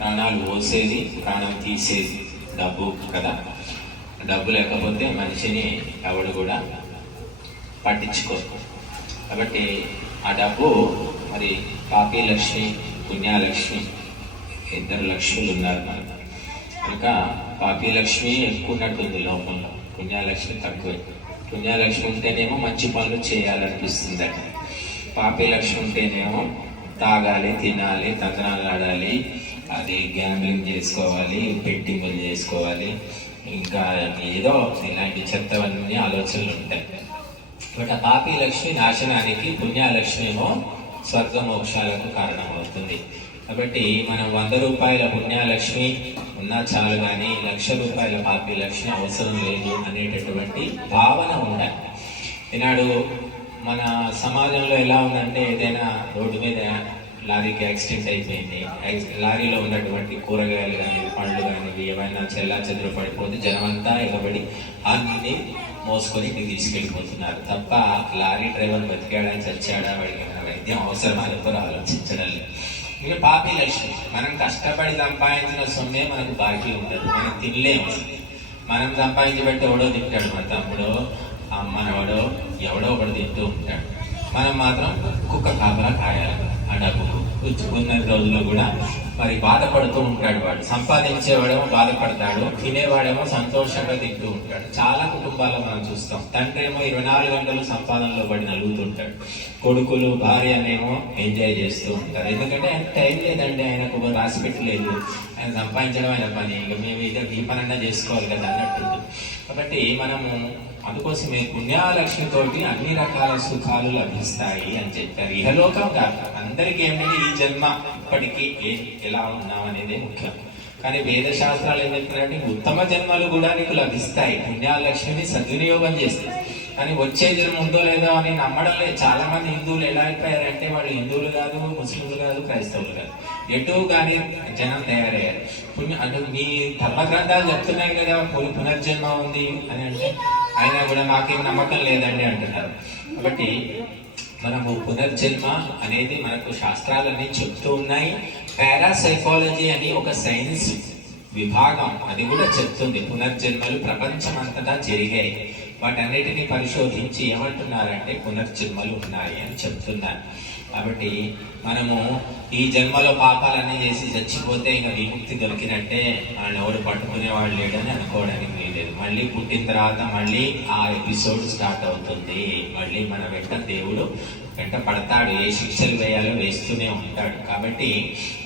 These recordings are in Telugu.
ప్రాణాలు పోసేది, ప్రాణం తీసేది డబ్బు కదా. డబ్బు లేకపోతే మనిషిని ఎవడు కూడా పట్టించుకోరు. కాబట్టి ఆ డబ్బు మరి పాపి లక్ష్మి, పుణ్యలక్ష్మి, ఇద్దరు లక్ష్ములు ఉన్నారు మనకు. కనుక పాపి లక్ష్మి ఎక్కువ ఉన్నట్టుంది లోకంలో, పుణ్యలక్ష్మి తక్కువ. పుణ్యలక్ష్మి ఉంటేనేమో మంచి పనులు చేయాలనిపిస్తుందట, పాపి లక్ష్మి ఉంటేనేమో తాగాలి, తినాలి, తంత్రాలు ఆడాలి, అది గ్యాంబ్లింగ్ చేసుకోవాలి, బెట్టింగులు చేసుకోవాలి, ఇంకా ఏదో ఇలాంటి చెత్తవన్నీ ఆలోచనలు ఉంటాయి. బట్ ఆ పాపి లక్ష్మి నాశనానికి, పుణ్యలక్ష్మి ఏమో స్వర్గమోక్షాలకు కారణమవుతుంది. కాబట్టి మనం 100 రూపాయల పుణ్యలక్ష్మి ఉన్నా చాలు కానీ 1,00,000 రూపాయల పాపి లక్ష్మి అవసరం లేదు అనేటటువంటి భావన ఉండాలి. ఈనాడు మన సమాజంలో ఎలా ఉందంటే, ఏదైనా రోడ్డు మీద లారీకి యాక్సిడెంట్ అయిపోయింది, లారీలో ఉన్నటువంటి కూరగాయలు కానీ పండ్లు కానీ ఏమైనా చెల్లా చెదురు పడిపోతే జనమంతా ఎగబడి అన్ని మోసుకొని ఇంటికి తీసుకెళ్ళిపోతున్నారు తప్ప లారీ డ్రైవర్ బతికాడా, చచ్చాడా, వాడికి ఏమైనా వైద్యం అవసరమా ఎవరు ఆలోచించడం లేదు. ఇక పాపి లక్ష్మి, మనం కష్టపడి సంపాదించిన సొమ్మే మనకు బాకీ ఉండదు, మనం తినలేము. మనం సంపాదించి బట్టి ఎవడో తింటాడు, మన తమ్ముడో అమ్మనవాడో ఎవడో ఒకడు తింటూ ఉంటాడు. మనం మాత్రం కుక్క కాపలా కాయాలి. ఆ డబ్బుకు ఉన్న రోజుల్లో కూడా మరి బాధపడుతూ ఉంటాడు. వాడు సంపాదించేవాడేమో బాధపడతాడు, తినేవాడేమో సంతోషంగా తింటూ ఉంటాడు. చాలా కుటుంబాల్లో మనం చూస్తాం, తండ్రి ఏమో 24 గంటలు సంపాదనలో పడి నలుగుతుంటాడు, కొడుకులు భార్య అనేమో ఎంజాయ్ చేస్తూ ఉంటారు. ఎందుకంటే ఆయన టైం లేదండి, ఆయనకు రాసి పెట్టలేదు, ఆయన సంపాదించడం ఆయన పని, ఇక మేము ఇక ఈ పనన్నా చేసుకోవాలి కదా అన్నట్టు. కాబట్టి మనము అందుకోసమే పుణ్యలక్ష్మితోటి అన్ని రకాల సుఖాలు లభిస్తాయి అని చెప్పారు. ఇహలోకం కాదు, అందరికీ ఏమిటి ఈ జన్మ ఇప్పటికీ ఎలా ఉన్నాం అనేది ముఖ్యం. కానీ వేద శాస్త్రాలు ఏం చెప్తున్నారంటే ఉత్తమ జన్మలు కూడా నీకు లభిస్తాయి, పుణ్యలక్ష్మిని సద్వినియోగం చేస్తాయి. కానీ వచ్చే జన్మ ఉందో లేదో అని నమ్మడం లేదు. చాలా మంది హిందువులు ఎలా అయిపోయారంటే వాళ్ళు హిందువులు కాదు, ముస్లింలు కాదు, క్రైస్తవులు కాదు, ఎటు కానీ జనం తయారయ్యారు. అంటే మీ ధర్మ గ్రంథాలు చెప్తున్నాయి కదా పునర్జన్మ ఉంది అని, అంటే అయినా కూడా మాకేం నమ్మకం లేదండి అంటున్నారు. కాబట్టి మనము పునర్జన్మ అనేది మనకు శాస్త్రాలన్నీ చెప్తూ ఉన్నాయి. పారాసైకాలజీ అని ఒక సైన్స్ విభాగం అది కూడా చెప్తుంది పునర్జన్మలు ప్రపంచమంతటా జరిగాయి. వాటన్నిటిని పరిశోధించి ఏమంటున్నారంటే పునర్జన్మలు ఉన్నాయి అని చెప్తున్నారు. కాబట్టి మనము ఈ జన్మలో పాపాలన్నీ చేసి చచ్చిపోతే ఇంకా విముక్తి దొరికినట్టే, వాళ్ళు ఎవడు పట్టుకునేవాళ్ళు లేడని అనుకోవడానికి వీలేదు. మళ్ళీ పుట్టిన తర్వాత మళ్ళీ ఆ ఎపిసోడ్ స్టార్ట్ అవుతుంది. మళ్ళీ మన వెంట దేవుడు వెంట పడతాడు, ఏ శిక్షలు వేయాలో వేస్తూనే ఉంటాడు. కాబట్టి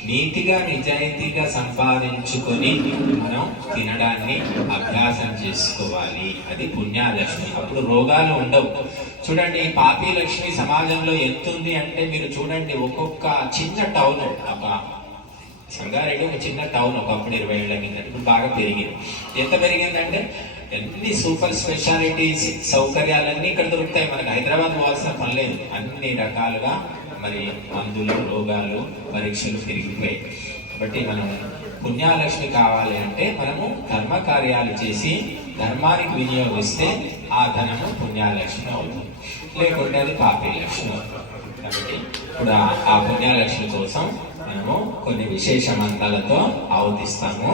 నీతిగా నిజాయితీగా సంపాదించుకొని మనం తినడాన్ని అభ్యాసం చేసుకోవాలి. అది పుణ్యలక్ష్మి, అప్పుడు రోగాలు ఉండవు. చూడండి, పాపి లక్ష్మి సమాజంలో ఎత్తుంది అంటే మీరు చూడండి, ఒక్కొక్క చిన్న టౌన్, ఒక సంగారెడ్డి ఒక చిన్న టౌన్ ఒకప్పుడు 20 ఏళ్ల కింద, ఇప్పుడు బాగా పెరిగింది. ఎంత పెరిగిందంటే ఎన్ని సూపర్ స్పెషాలిటీస్ సౌకర్యాలన్నీ ఇక్కడ దొరుకుతాయి. మనకు హైదరాబాద్ పోవాల్సిన పని లేదు. అన్ని రకాలుగా మరి మందులు, రోగాలు, పరీక్షలు పెరిగిపోయాయి. కాబట్టి మనం పుణ్యలక్ష్మి కావాలి అంటే మనము ధర్మ కార్యాలు చేసి ధర్మానికి వినియోగిస్తే ఆ ధనము పుణ్యలక్ష్మి అవుతుంది, లేకుంటే అది పాపి లక్ష్మి అవుతుంది. కాబట్టి ఇప్పుడు ఆ పుణ్యలక్ష్మి కోసం మనము కొన్ని విశేష మంత్రాలతో ఆవుతిస్తాము.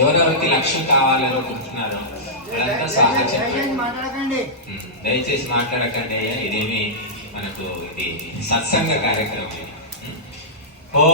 ఎవరెవరికి లక్ష్మి కావాలనుకుంటున్నారో వాళ్ళంతా సహజం, దయచేసి మాట్లాడకండి. ఇదేమి మనకు ఇది సత్సంగ కార్యక్రమం. ఓ